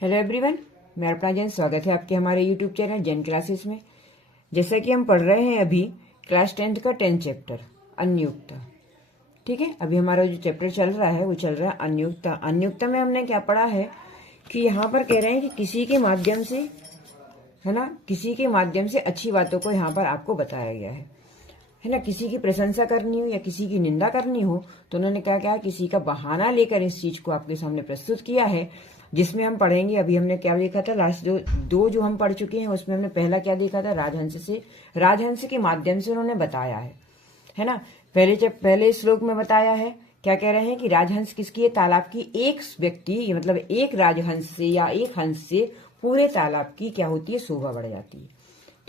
Hello everyone, मैं अर्पणा जैन। स्वागत है आपके हमारे यूट्यूब चैनल जैन क्लासेस में। जैसा कि हम पढ़ रहे हैं अभी क्लास 10th का 10th चैप्टर अनियुक्ता। ठीक है, अभी हमारा जो चैप्टर चल रहा है वो चल रहा है अनियुक्ता। अनियुक्ता में हमने क्या पढ़ा है कि यहाँ पर कह रहे हैं कि किसी के माध्यम से, है ना, किसी के माध्यम से अच्छी बातों को यहाँ पर आपको बताया गया है ना। किसी की प्रशंसा करनी हो या किसी की निंदा करनी हो तो उन्होंने क्या किसी का बहाना लेकर इस चीज को आपके सामने प्रस्तुत किया है, जिसमें हम पढ़ेंगे। अभी हमने क्या देखा था, लास्ट दो जो हम पढ़ चुके हैं उसमें हमने पहला क्या देखा था, राजहंस के माध्यम से उन्होंने बताया है ना। पहले श्लोक में बताया है, क्या कह रहे हैं कि राजहंस किसकी है, तालाब की। एक व्यक्ति मतलब एक राजहंस से या एक हंस से पूरे तालाब की क्या होती है, शोभा बढ़ जाती है।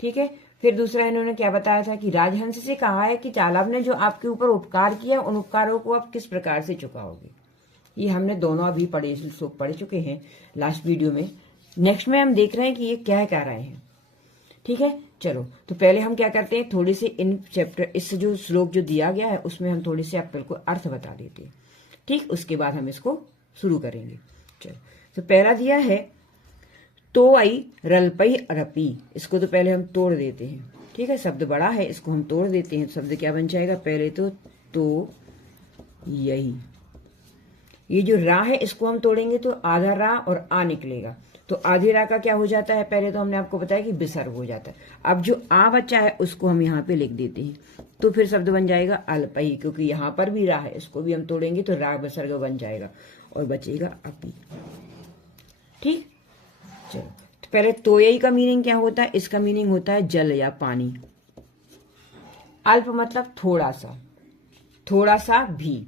ठीक है, फिर दूसरा इन्होंने क्या बताया था कि राजहंस से कहा है कि तालाब ने जो आपके ऊपर उपकार किया उन उपकारों को आप किस प्रकार से चुकाओगे। ये हमने दोनों अभी पढ़ चुके हैं लास्ट वीडियो में। नेक्स्ट में हम देख रहे हैं कि ये क्या कह रहे हैं। ठीक है, चलो तो पहले हम क्या करते हैं, थोड़ी से इन चैप्टर इस जो श्लोक जो दिया गया है उसमें हम थोड़ी से आपको अर्थ बता देते हैं। ठीक, उसके बाद हम इसको शुरू करेंगे। चलो, तो पहला दिया है तो आई रलपई अरपी। इसको तो पहले हम तोड़ देते हैं। ठीक है, शब्द बड़ा है, इसको हम तोड़ देते हैं। शब्द क्या बन जाएगा, पहले तो यही, ये जो रा है इसको हम तोड़ेंगे तो आधा रा और आ निकलेगा। तो आधे रा का क्या हो जाता है, पहले तो हमने आपको बताया कि विसर्ग हो जाता है। अब जो आ बचा है उसको हम यहाँ पे लिख देते हैं, तो फिर शब्द बन जाएगा अल्पई, क्योंकि यहाँ पर भी रा है, इसको भी हम तोड़ेंगे तो रा विसर्ग बन जाएगा और बचेगा अपी। ठीक, चलो तो पहले तोयई का मीनिंग क्या होता है, इसका मीनिंग होता है जल या पानी। अल्प मतलब थोड़ा सा भी।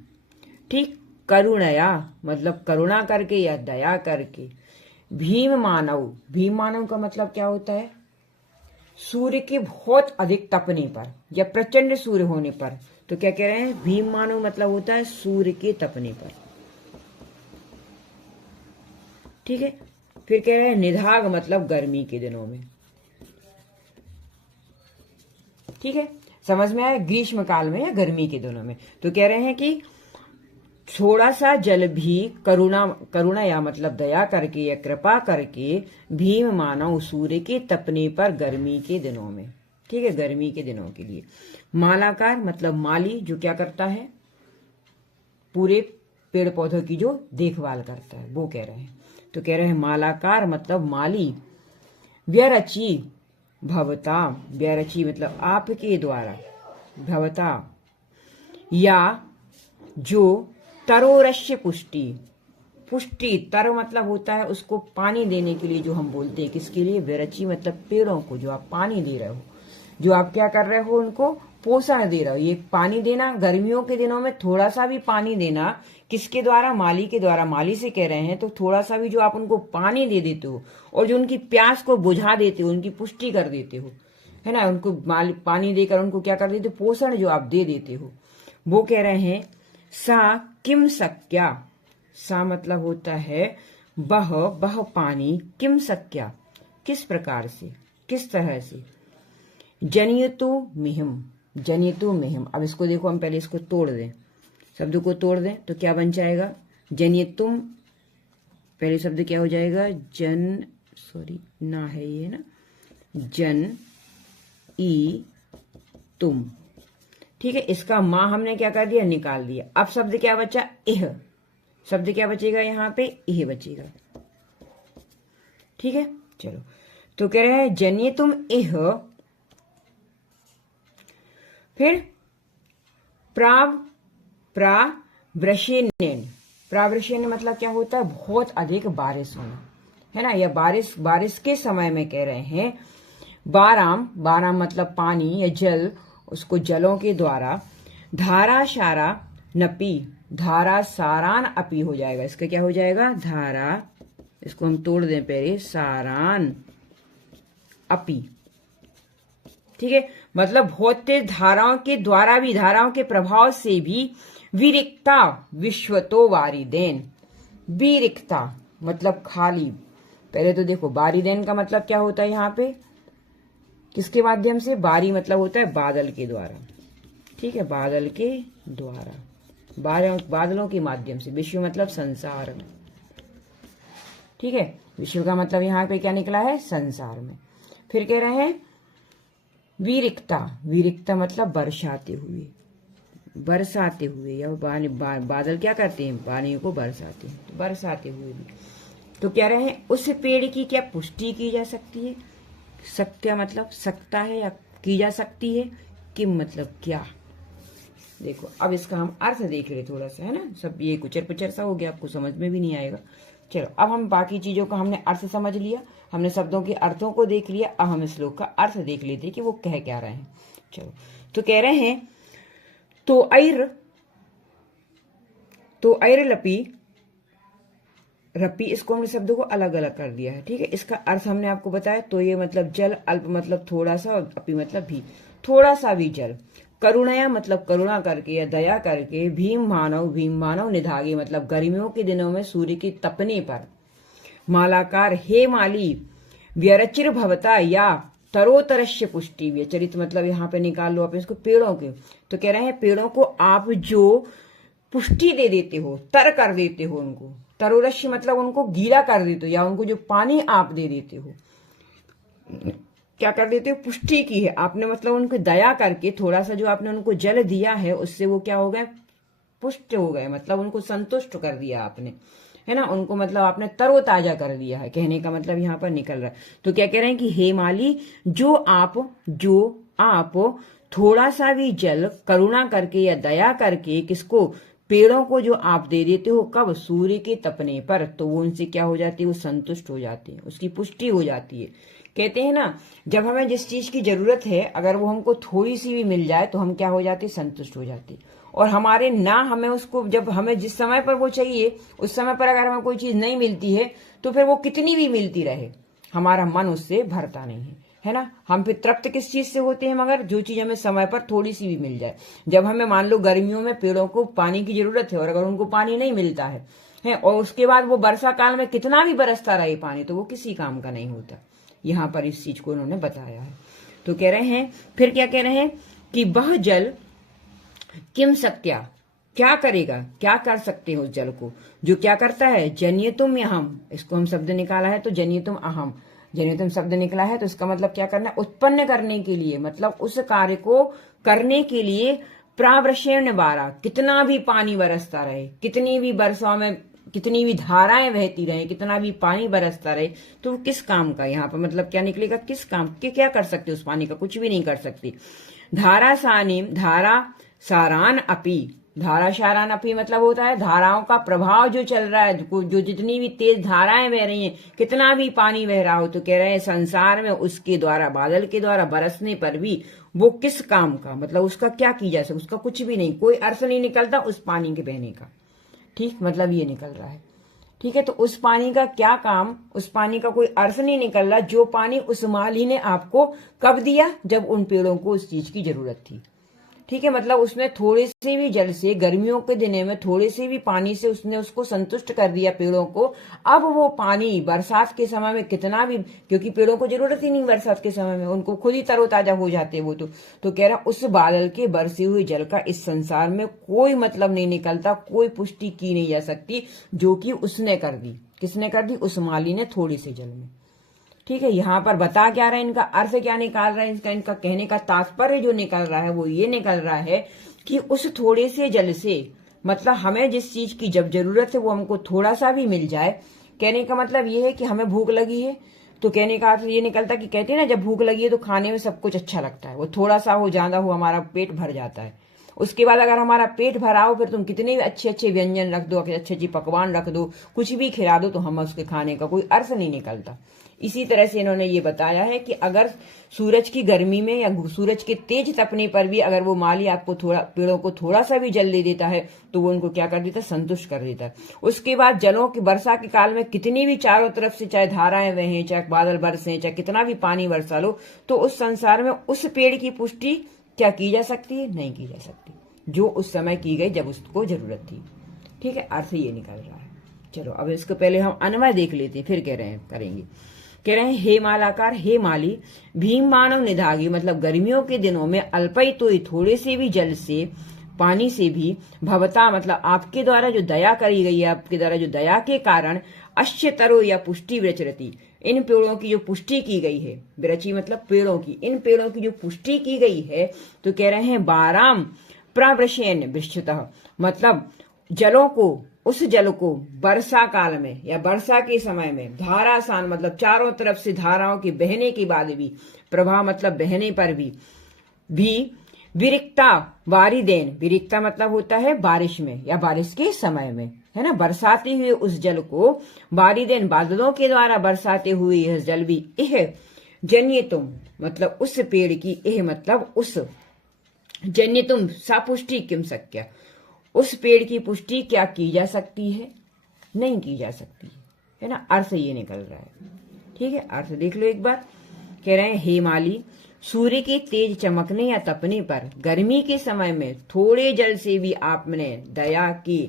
ठीक, करुणया मतलब करुणा करके या दया करके। भीम मानव का मतलब क्या होता है, सूर्य के बहुत अधिक तपने पर या प्रचंड सूर्य होने पर। तो क्या कह रहे हैं, भीम मानव मतलब होता है सूर्य के तपने पर। ठीक है, फिर कह रहे हैं निधाग मतलब गर्मी के दिनों में। ठीक है, समझ में आया, ग्रीष्म काल में या गर्मी के दिनों में। तो कह रहे हैं कि थोड़ा सा जल भी करुणा या मतलब दया करके या कृपा करके भीम मानव सूर्य के तपने पर गर्मी के दिनों में। ठीक है, गर्मी के दिनों के लिए। मालाकार मतलब माली, जो क्या करता है, पूरे पेड़ पौधों की जो देखभाल करता है, वो कह रहे हैं। तो कह रहे हैं मालाकार मतलब माली। व्यरची भवता, व्यरची मतलब आपके द्वारा, भवता या जो तरोरस्य पुष्टि तर मतलब होता है उसको पानी देने के लिए, जो हम बोलते हैं किसके लिए, विरची मतलब पेड़ों को जो आप पानी दे रहे हो, जो आप क्या कर रहे हो, उनको पोषण दे रहे हो। ये पानी देना गर्मियों के दिनों में, थोड़ा सा भी पानी देना किसके द्वारा, माली के द्वारा। माली से कह रहे हैं, तो थोड़ा सा भी जो आप उनको पानी दे देते हो और जो उनकी प्यास को बुझा देते हो, उनकी पुष्टि कर देते हो, है ना, उनको पानी देकर उनको क्या कर देते हो, पोषण जो आप दे देते हो, वो कह रहे हैं। सा किम सक्या, सा मतलब होता है बह पानी, किम सक्या किस प्रकार से, किस तरह से। जनियतु मिहिम। अब इसको देखो, हम पहले इसको तोड़ दें, शब्द को तोड़ दें तो क्या बन जाएगा, जनियतुम। पहले शब्द क्या हो जाएगा, ना है ये ना, जन ई तुम। ठीक है, इसका मां हमने क्या कर दिया, निकाल दिया। अब शब्द क्या बचा, इह। शब्द क्या बचेगा यहाँ पे, इह बचेगा। ठीक है, चलो तो कह रहे हैं जनिए तुम इह। फिर प्रावृषेन मतलब क्या होता है, बहुत अधिक बारिश होना, है ना, या बारिश के समय में कह रहे हैं। बाराम मतलब पानी या जल, उसको जलों के द्वारा। धारा सारा नपी, धारा सारान अपी हो जाएगा। इसका क्या हो जाएगा, धारा, इसको हम तोड़ दें पहले, सारान अपी। ठीक है, मतलब बहुत तेज धाराओं के द्वारा भी, धाराओं के प्रभाव से भी। विरिक्ता विश्वतो वारिदेन, विरिक्ता मतलब खाली। पहले तो देखो, वारिदेन का मतलब क्या होता है यहाँ पे, किसके माध्यम से, बारी मतलब होता है बादल के द्वारा। ठीक है, बादल के द्वारा, बादलों के माध्यम से। विश्व मतलब संसार। ठीक है, विश्व का मतलब यहाँ पे क्या निकला है, संसार में। फिर कह रहे हैं विरिक्ता, विरिक्ता मतलब बरसाते हुए, बरसाते हुए, या बादल क्या करते हैं, पानी को बरसाते हैं, तो बरसाते हुए भी। तो कह रहे हैं उस पेड़ की क्या पुष्टि की जा सकती है, सत्य मतलब सकता है या की जा सकती है, किम मतलब क्या। देखो अब इसका हम अर्थ देख रहे थोड़ा सा, है ना, सब ये कुचर पुचर सा हो गया, आपको समझ में भी नहीं आएगा। चलो अब हम बाकी चीजों का हमने अर्थ समझ लिया, हमने शब्दों के अर्थों को देख लिया, अब हम श्लोक का अर्थ देख लेते कि वो कह क्या रहे हैं। चलो, तो कह रहे हैं तो ऐर लपी, रपी, इसको हमने शब्दों को अलग अलग कर दिया है, ठीक है। इसका अर्थ हमने आपको बताया, तो ये मतलब जल, अल्प मतलब थोड़ा सा, और अपी मतलब भी, थोड़ा सा भी जल, करुणया मतलब करुणा करके या दया करके, भीम मानव निधागे मतलब गर्मियों के दिनों में सूर्य की तपने पर, मालाकार हे माली, व्यरचिर भवता या तरोतरस्य पुष्टि, व्यचरित मतलब यहाँ पे निकाल लो आप इसको, पेड़ों के। तो कह रहे हैं पेड़ों को आप जो पुष्टि दे देते हो, तर कर देते हो उनको, तरोरस्य मतलब उनको गीला कर देते हो, या उनको जो पानी आप दे देते हो, क्या कर देते हो, पुष्टि की है आपने, मतलब उनको दया करके थोड़ा सा जो आपने उनको जल दिया है, उससे वो क्या हो गए, पुष्ट हो गए, मतलब उनको संतुष्ट कर दिया आपने, है ना, उनको मतलब आपने तरोताजा कर दिया है, कहने का मतलब यहाँ पर निकल रहा है। तो क्या कह रहे हैं कि हे माली, जो आप थोड़ा सा भी जल करुणा करके या दया करके, किसको, पेड़ों को जो आप दे देते हो, कब, सूर्य के तपने पर, तो वो उनसे क्या हो जाती है, वो संतुष्ट हो जाती है, उसकी पुष्टि हो जाती है। कहते हैं ना, जब हमें जिस चीज की जरूरत है, अगर वो हमको थोड़ी सी भी मिल जाए तो हम क्या हो जाते, संतुष्ट हो जाते। और हमारे ना, हमें उसको, जब हमें जिस समय पर वो चाहिए, उस समय पर अगर हमें कोई चीज नहीं मिलती है, तो फिर वो कितनी भी मिलती रहे, हमारा मन उससे भरता नहीं है ना। हम फिर तृप्त किस चीज से होते हैं, मगर जो चीज हमें समय पर थोड़ी सी भी मिल जाए। जब हमें मान लो गर्मियों में पेड़ों को पानी की जरूरत है, और अगर उनको पानी नहीं मिलता है, और उसके बाद वो वर्षा काल में कितना भी बरसता रहे पानी, तो वो किसी काम का नहीं होता। यहाँ पर इस चीज को उन्होंने बताया है। तो कह रहे हैं, फिर क्या कह रहे हैं कि वह जल किम सत्या, क्या करेगा, क्या कर सकते हो उस जल को, जो क्या करता है, जनियतुम अहम, इसको हम शब्द निकाला है तो जनियतुम अहम, जनियतुम शब्द निकला है, तो इसका मतलब क्या करना है, उत्पन्न करने के लिए, मतलब उस कार्य को करने के लिए, प्रावृषेण बारा, कितना भी पानी बरसता रहे, कितनी भी वर्षाओं में कितनी भी धाराएं बहती रहे, कितना भी पानी बरसता रहे, तो किस काम का, यहाँ पर मतलब क्या निकलेगा, किस काम के, क्या कर सकते उस पानी का, कुछ भी नहीं कर सकते। धारा सारान अपी, धारा सारान अपी मतलब होता है धाराओं का प्रभाव जो चल रहा है, जो जितनी भी तेज धाराएं बह रही हैं, कितना भी पानी बह रहा हो, तो कह रहे हैं संसार में उसके द्वारा, बादल के द्वारा बरसने पर भी वो किस काम का, मतलब उसका क्या की जा सकता, उसका कुछ भी नहीं, कोई अर्थ नहीं निकलता उस पानी के बहने का, ठीक, मतलब ये निकल रहा है, ठीक है। तो उस पानी का क्या काम, उस पानी का कोई अर्थ नहीं निकल रहा, जो पानी उस माली ने आपको कब दिया, जब उन पेड़ों को उस चीज की जरूरत थी, ठीक है। मतलब उसने थोड़े से भी जल से, गर्मियों के दिनों में थोड़े से भी पानी से उसने उसको संतुष्ट कर दिया पेड़ों को। अब वो पानी बरसात के समय में कितना भी, क्योंकि पेड़ों को जरूरत ही नहीं बरसात के समय में, उनको खुद ही तरोताजा हो जाते हैं वो। तो कह रहा उस बादल के बरसे हुए जल का इस संसार में कोई मतलब नहीं निकलता, कोई पुष्टि की नहीं जा सकती, जो कि उसने कर दी। किसने कर दी, उस माली ने, थोड़े से जल में, ठीक है। यहाँ पर बता क्या रहा है, इनका अर्थ क्या निकाल रहा है, इनका कहने का तात्पर्य जो निकल रहा है वो ये निकल रहा है कि उस थोड़े से जल से, मतलब हमें जिस चीज की जब जरूरत है वो हमको थोड़ा सा भी मिल जाए। कहने का मतलब ये है कि हमें भूख लगी है, तो कहने का अर्थ ये निकलता कि कहते हैं ना, जब भूख लगी है तो खाने में सब कुछ अच्छा लगता है, वो थोड़ा सा हो ज्यादा हो हमारा पेट भर जाता है। उसके बाद अगर हमारा पेट भरा हो, फिर तुम कितने भी अच्छे अच्छे व्यंजन रख दो, अच्छे अच्छे पकवान रख दो, कुछ भी खिला दो, तो हम उसके खाने का कोई अर्थ नहीं निकलता। इसी तरह से इन्होंने ये बताया है कि अगर सूरज की गर्मी में या सूरज के तेज तपने पर भी अगर वो माली आपको थोड़ा, पेड़ों को थोड़ा सा भी जल दे देता है, तो वो उनको क्या कर देता है, संतुष्ट कर देता है। उसके बाद जलों की वर्षा के काल में कितनी भी चारों तरफ से चाहे धाराएं बहें, चाहे बादल बरसें, चाहे कितना भी पानी बरसा लो, तो उस संसार में उस पेड़ की पुष्टि क्या की जा सकती है, नहीं की जा सकती, जो उस समय की गई जब उसको जरूरत थी, ठीक है। अर्थ ये निकल रहा है। चलो अब इसको पहले हम अन्वय देख लेते हैं, फिर करेंगे। कह रहे हैं हे मालाकार, हे माली, भीम मानव निधागी, मतलब गर्मियों के दिनों में अल्पई तो थोड़े से भी जल से, पानी से भी, भवता मतलब आपके द्वारा जो दया करी गई है, आपके द्वारा जो दया के कारण, अश्य तरो या पुष्टि विरचरति, इन पेड़ों की जो पुष्टि की गई है, विरची मतलब पेड़ों की, इन पेड़ों की जो पुष्टि की गई है, तो कह रहे हैं बाराम प्रवृषेन वृक्षतः, मतलब जलों को, उस जल को वर्षा काल में या वर्षा के समय में, धारासान मतलब चारों तरफ से धाराओं के बहने के बाद भी, प्रवाह मतलब बहने पर भी विरिक्ता वारिदेन, विरिक्ता मतलब होता है बारिश में या बारिश के समय में, है ना, बरसाते हुए उस जल को, वारिदेन बादलों के द्वारा बरसाते हुए यह जल भी, यह जन्य तुम मतलब उस पेड़ की, यह मतलब उस जन्य तुम सापुष्टि किम शक्य, उस पेड़ की पुष्टि क्या की जा सकती है, नहीं की जा सकती है ना, अर्थ ये निकल रहा है। ठीक है, अर्थ देख लो एक बार। कह रहे हैं हे माली, सूर्य के तेज चमकने या तपने पर गर्मी के समय में थोड़े जल से भी आपने दया की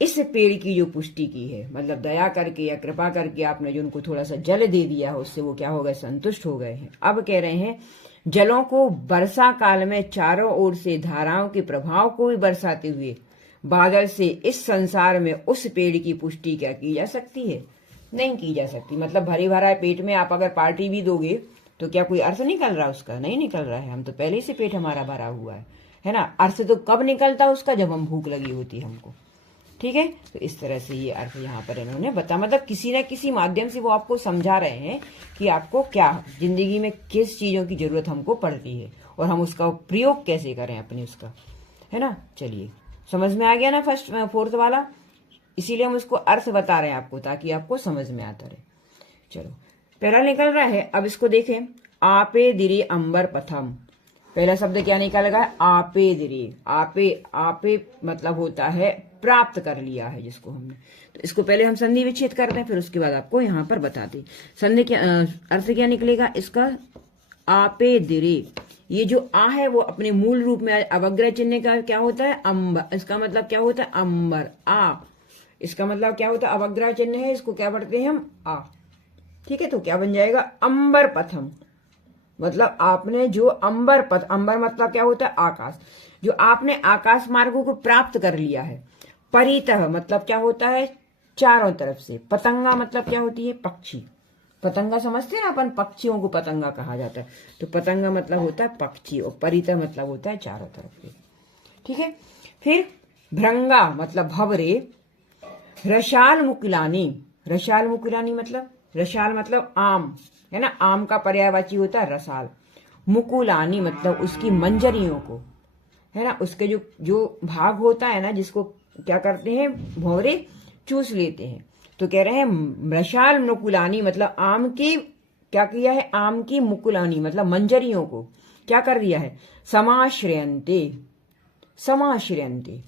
इस पेड़ की जो पुष्टि की है, मतलब दया करके या कृपा करके आपने जो उनको थोड़ा सा जल दे दिया है, उससे वो क्या हो गए, संतुष्ट हो गए हैं। अब कह रहे हैं जलों को वर्षा काल में चारों ओर से धाराओं के प्रभाव को भी बरसाते हुए बादल से इस संसार में उस पेड़ की पुष्टि क्या की जा सकती है, नहीं की जा सकती। मतलब भरे भरा पेट में आप अगर पार्टी भी दोगे तो क्या कोई अर्थ निकल रहा है उसका, नहीं निकल रहा है। हम तो पहले से पेट हमारा भरा हुआ है ना। अर्थ तो कब निकलता उसका, जब हम भूख लगी होती हमको। ठीक है, तो इस तरह से ये अर्थ यहाँ पर इन्होंने बता, मतलब किसी न किसी माध्यम से वो आपको समझा रहे हैं कि आपको क्या जिंदगी में किस चीजों की जरूरत हमको पड़ती है और हम उसका प्रयोग कैसे करें अपने उसका, है ना। चलिए, समझ में आ गया ना फोर्थ वाला, इसीलिए हम उसको अर्थ बता रहे हैं आपको, ताकि आपको समझ में आता रहे। चलो, पहला निकल रहा है, अब इसको देखें। आपे दिरे अंबर पथम, पहला शब्द क्या निकलेगा, आपे दिरे। आपे, आपे मतलब होता है प्राप्त कर लिया है जिसको हमने, तो इसको पहले हम संधि विच्छेद करते हैं, फिर उसके बाद आपको यहाँ पर बताते। संधि क्या अर्थ क्या निकलेगा इसका, आपे दिरे। ये जो आ है वो अपने मूल रूप में अवग्रह चिन्ह का क्या होता है, अंबर। इसका मतलब क्या होता है, अंबर। आ, इसका मतलब क्या होता है, अवग्रह चिन्ह है, इसको क्या पढ़ते हैं हम, आ। ठीक है, तो क्या बन जाएगा, अंबर पथम, मतलब आपने जो अंबर पथ, अंबर मतलब क्या होता है, आकाश, जो आपने आकाश मार्गों को प्राप्त कर लिया है। परितः मतलब क्या होता है, चारों तरफ से। पतंगा मतलब क्या होती है, पक्षी। पतंगा समझते हैं ना अपन, पक्षियों को पतंगा कहा जाता है, तो पतंगा मतलब होता है पक्षी, और परितः मतलब होता है चारों तरफ से। ठीक है, फिर भृंगा मतलब भवरे। रसाल मुकुलानी, रसाल मुकुलानी मतलब, रसाल मतलब आम, है ना, आम का पर्यायवाची होता है रसाल। मुकुलानी मतलब उसकी मंजरियों को, है ना, उसके जो जो भाग होता है ना, जिसको क्या करते हैं भौरे चूस लेते हैं। तो कह रहे हैं रसाल मुकुलानी मतलब आम की, क्या किया है, आम की मुकुलानी मतलब मंजरियों को क्या कर दिया है, समाश्रयन्ते। समाश्रयन्ते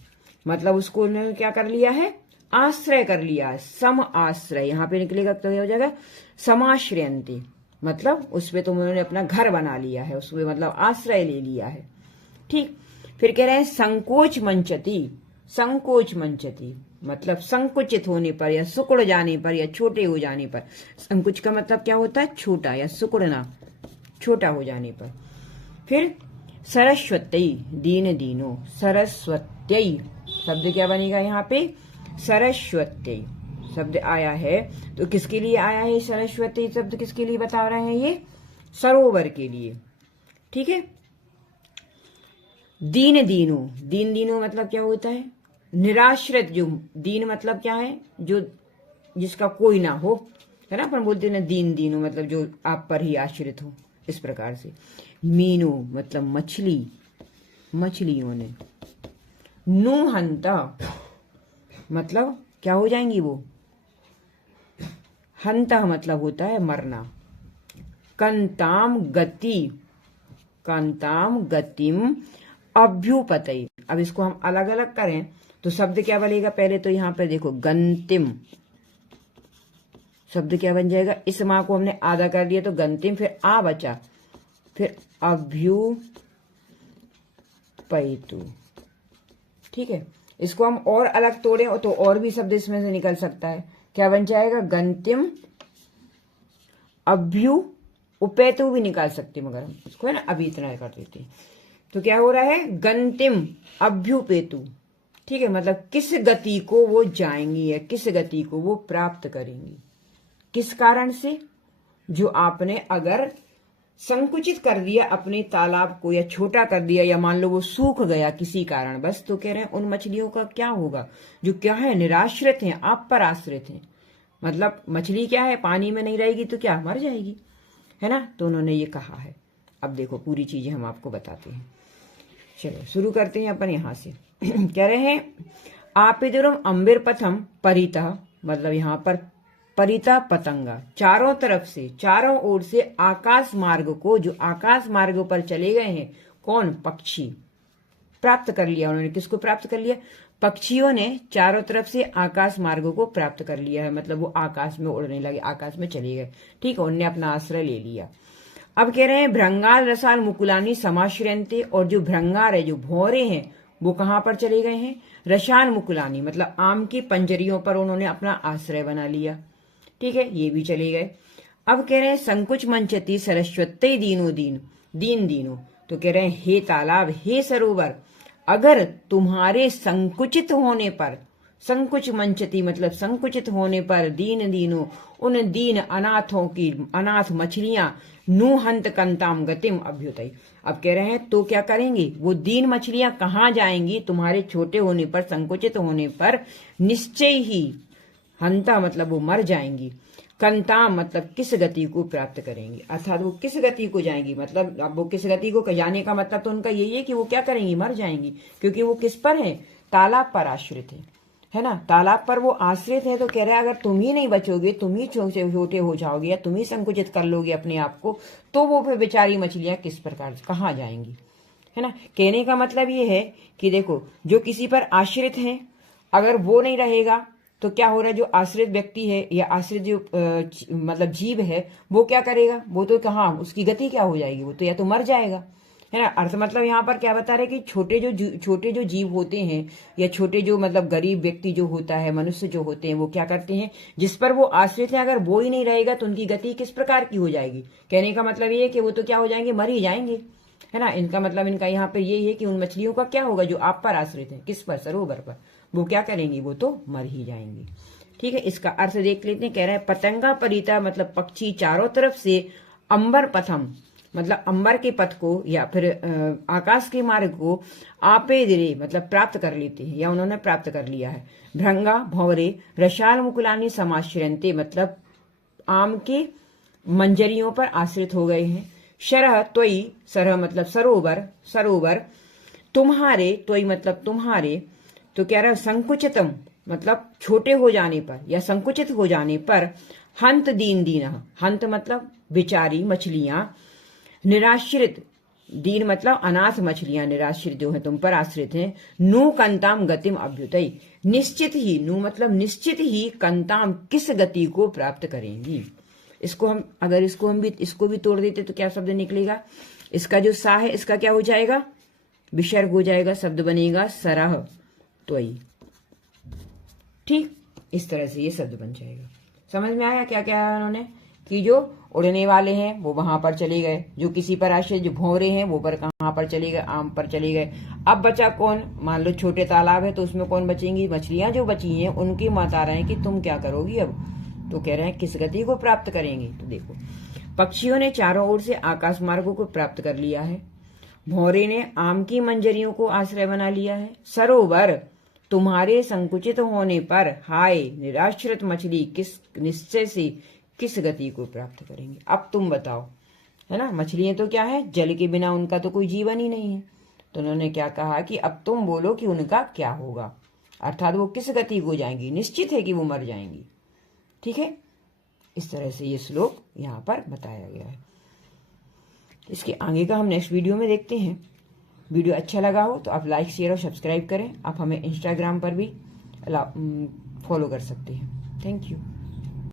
मतलब उसको उन्होंने क्या कर लिया है, आश्रय कर लिया है। सम आश्रय यहाँ पे निकलेगा तो हो जाएगा समाश्रयन्ते, मतलब उस पे तुम उन्होंने अपना घर बना लिया है, उसमें मतलब आश्रय ले लिया है। ठीक, फिर कह रहे हैं संकोच मंचती। संकोच मंचती मतलब संकुचित होने पर या सुकुड़ जाने पर या छोटे हो जाने पर। संकुच का मतलब क्या होता है, छोटा या सुकुड़ना, छोटा हो जाने पर। फिर सरस्वती, दीन दीनो, सरस्वती शब्द क्या बनेगा यहाँ पे, सरस्वती शब्द आया है, तो किसके लिए आया है सरस्वती शब्द, किसके लिए बता रहे हैं ये, सरोवर के लिए। ठीक है, दीन दीनो, दीन दीनो मतलब क्या होता है, निराश्रित। जो दीन मतलब क्या है, जो जिसका कोई ना हो, है ना, अपन बोलते हैं ना दीन दीनो मतलब जो आप पर ही आश्रित हो, इस प्रकार से। मीनो मतलब मछली, मछलियों ने। नुहंता मतलब क्या हो जाएंगी वो, हंता मतलब होता है मरना। कंताम गति, कांताम गतिम अभ्युपतई। अब इसको हम अलग अलग करें तो शब्द क्या बनेगा, पहले तो यहां पर देखो गंतिम शब्द क्या बन जाएगा, इस माँ को हमने आधा कर दिया तो गंतिम, फिर आ बचा, फिर अभ्युपैतु। ठीक है, इसको हम और अलग तोड़े तो और भी शब्द इसमें से निकल सकता है। क्या बन जाएगा, गंतिम अभ्यु उपेतु भी निकाल सकते, मगर हम इसको है ना अभी इतना कर देते हैं। तो क्या हो रहा है, गंतिम अभ्युपेतु। ठीक है, मतलब किस गति को वो जाएंगी या किस गति को वो प्राप्त करेंगी, किस कारण से, जो आपने अगर संकुचित कर दिया अपने तालाब को या छोटा कर दिया या मान लो वो सूख गया किसी कारण बस, तो कह रहे हैं उन मछलियों का क्या होगा जो क्या है, निराश्रित हैं, आप पर आश्रित हैं। मतलब मछली क्या है, पानी में नहीं रहेगी तो क्या मर जाएगी, है ना। तो उन्होंने ये कहा है। अब देखो पूरी चीजें हम आपको बताते हैं। चलो शुरू करते हैं अपन यहां से। कह रहे हैं आपिदुरम अंबिर पथम परितः, मतलब यहां पर परिता पतंगा, चारों तरफ से, चारों ओर से आकाश मार्ग को, जो आकाश मार्ग पर चले गए हैं, कौन, पक्षी, प्राप्त कर लिया उन्होंने। किसको प्राप्त कर लिया, पक्षियों ने चारों तरफ से आकाश मार्ग को प्राप्त कर लिया है, मतलब वो आकाश में उड़ने लगे, आकाश में चले गए, ठीक है, उन्होंने अपना आश्रय ले लिया। अब कह रहे हैं भृंगाल रसाल मुकुलानी समाश्रयन्ते, और जो भृंगार है, जो भौरे हैं, वो कहां पर चले गए हैं, रसाल मुकुलानी, मतलब आम की पंजरियों पर उन्होंने अपना आश्रय बना लिया, ठीक है, ये भी चले गए। अब कह रहे हैं संकुच मंचती सरस्वती दीनो दीन, दीन दीनो, तो कह रहे हैं हे तालाब, हे सरोवर, अगर तुम्हारे संकुचित होने पर, संकुच मंचती मतलब संकुचित होने पर, दीन दीनो, उन दीन अनाथों की, अनाथ मछलियां, नुहंत कंताम गतिम अभ्युतई। अब कह रहे हैं तो क्या करेंगी वो दीन मछलियां, कहां जाएंगी, तुम्हारे छोटे होने पर, संकुचित होने पर, निश्चय ही, हंता मतलब वो मर जाएंगी, कंताम मतलब किस गति को प्राप्त करेंगी, अर्थात वो किस गति को जाएंगी, मतलब अब वो किस गति को जाने का मतलब तो उनका यही है कि वो क्या करेंगी, मर जाएंगी, क्योंकि वो किस पर है, तालाब पर आश्रित है ना, तालाब पर वो आश्रित है। तो कह रहे हैं अगर तुम ही नहीं बचोगे, तुम ही छोटे हो जाओगे या तुम ही संकुचित कर लोगे अपने आप को, तो वो फिर बेचारी मछलियां किस प्रकार कहाँ जाएंगी, है ना। कहने का मतलब ये है कि देखो जो किसी पर आश्रित है, अगर वो नहीं रहेगा तो क्या हो रहा है, जो आश्रित व्यक्ति है या आश्रित जो मतलब जीव है, वो क्या करेगा, वो तो कहाँ, उसकी गति क्या हो जाएगी, वो तो या तो मर जाएगा, है ना। अर्थ मतलब यहाँ पर क्या बता रहे कि छोटे जो जीव होते हैं या छोटे जो मतलब गरीब व्यक्ति जो होता है, मनुष्य जो होते हैं, वो क्या करते हैं, जिस पर वो आश्रित है, अगर वो ही नहीं रहेगा तो उनकी गति किस प्रकार की हो जाएगी। कहने का मतलब ये है कि वो तो क्या हो जाएंगे, मर ही जाएंगे, है ना। इनका मतलब इनका यहाँ पे यही है कि उन मछलियों का क्या होगा जो आप पर आश्रित है, किस पर, सरोवर पर, वो क्या करेंगी, वो तो मर ही जाएंगी, ठीक है। इसका अर्थ देख लेते हैं। कह रहा है पतंगा परिता मतलब पक्षी चारों तरफ से, अंबर पथम मतलब अंबर के पथ को या फिर आकाश के मार्ग को, आपे दिरे मतलब प्राप्त कर लेते हैं या उन्होंने प्राप्त कर लिया है। भृंगा भौरे रसाल मुकुलानी समाश्रयन्ते मतलब आम के मंजरियों पर आश्रित हो गए हैं। शरह त्वयि, सरह मतलब सरोवर, सरोवर तुम्हारे, त्वयि मतलब तुम्हारे, तो कह रहा है संकुचितम मतलब छोटे हो जाने पर या संकुचित हो जाने पर, हंत दीन दीना, हंत मतलब बेचारी मछलियां, निराश्रित, दीन मतलब अनाथ मछलियां, निराश्रित जो है तुम पर आश्रित हैं, नु कंताम गतिम अभ्युतई, निश्चित ही, नु मतलब निश्चित ही, कंताम किस गति को प्राप्त करेंगी। इसको हम अगर इसको भी तोड़ देते तो क्या शब्द निकलेगा, इसका जो सा है इसका क्या हो जाएगा, विसर्ग हो जाएगा, शब्द बनेगा सरह त्वयि, ठीक, इस तरह से ये शब्द बन जाएगा। समझ में आया क्या क्या है उन्होंने, कि जो उड़ने वाले हैं वो वहां पर चले गए, जो किसी पर आश्रित, जो भौरे हैं वो पर कहां पर चले गए, आम पर चले गए। अब बचा कौन, मान लो छोटे तालाब है तो उसमें कौन बचेंगी, मछलियां जो बची हैं उनकी बता रहे हैं कि तुम क्या करोगी अब, तो कह रहे हैं किस गति को प्राप्त करेंगे। तो देखो पक्षियों ने चारों ओर से आकाश मार्गों को प्राप्त कर लिया है, भौरे ने आम की मंजरियों को आश्रय बना लिया है, सरोवर तुम्हारे संकुचित होने पर, हाय निराश्रित मछली किस निश्चय से किस गति को प्राप्त करेंगे। अब तुम बताओ, है ना, मछलियां तो क्या है, जल के बिना उनका तो कोई जीवन ही नहीं है। तो उन्होंने क्या कहा कि अब तुम बोलो कि उनका क्या होगा, अर्थात वो किस गति को जाएंगी, निश्चित है कि वो मर जाएंगी, ठीक है। इस तरह से ये श्लोक यहाँ पर बताया गया है। इसके आगे का हम नेक्स्ट वीडियो में देखते हैं। वीडियो अच्छा लगा हो तो आप लाइक शेयर और सब्सक्राइब करें। आप हमें इंस्टाग्राम पर भी फॉलो कर सकते हैं। Thank you.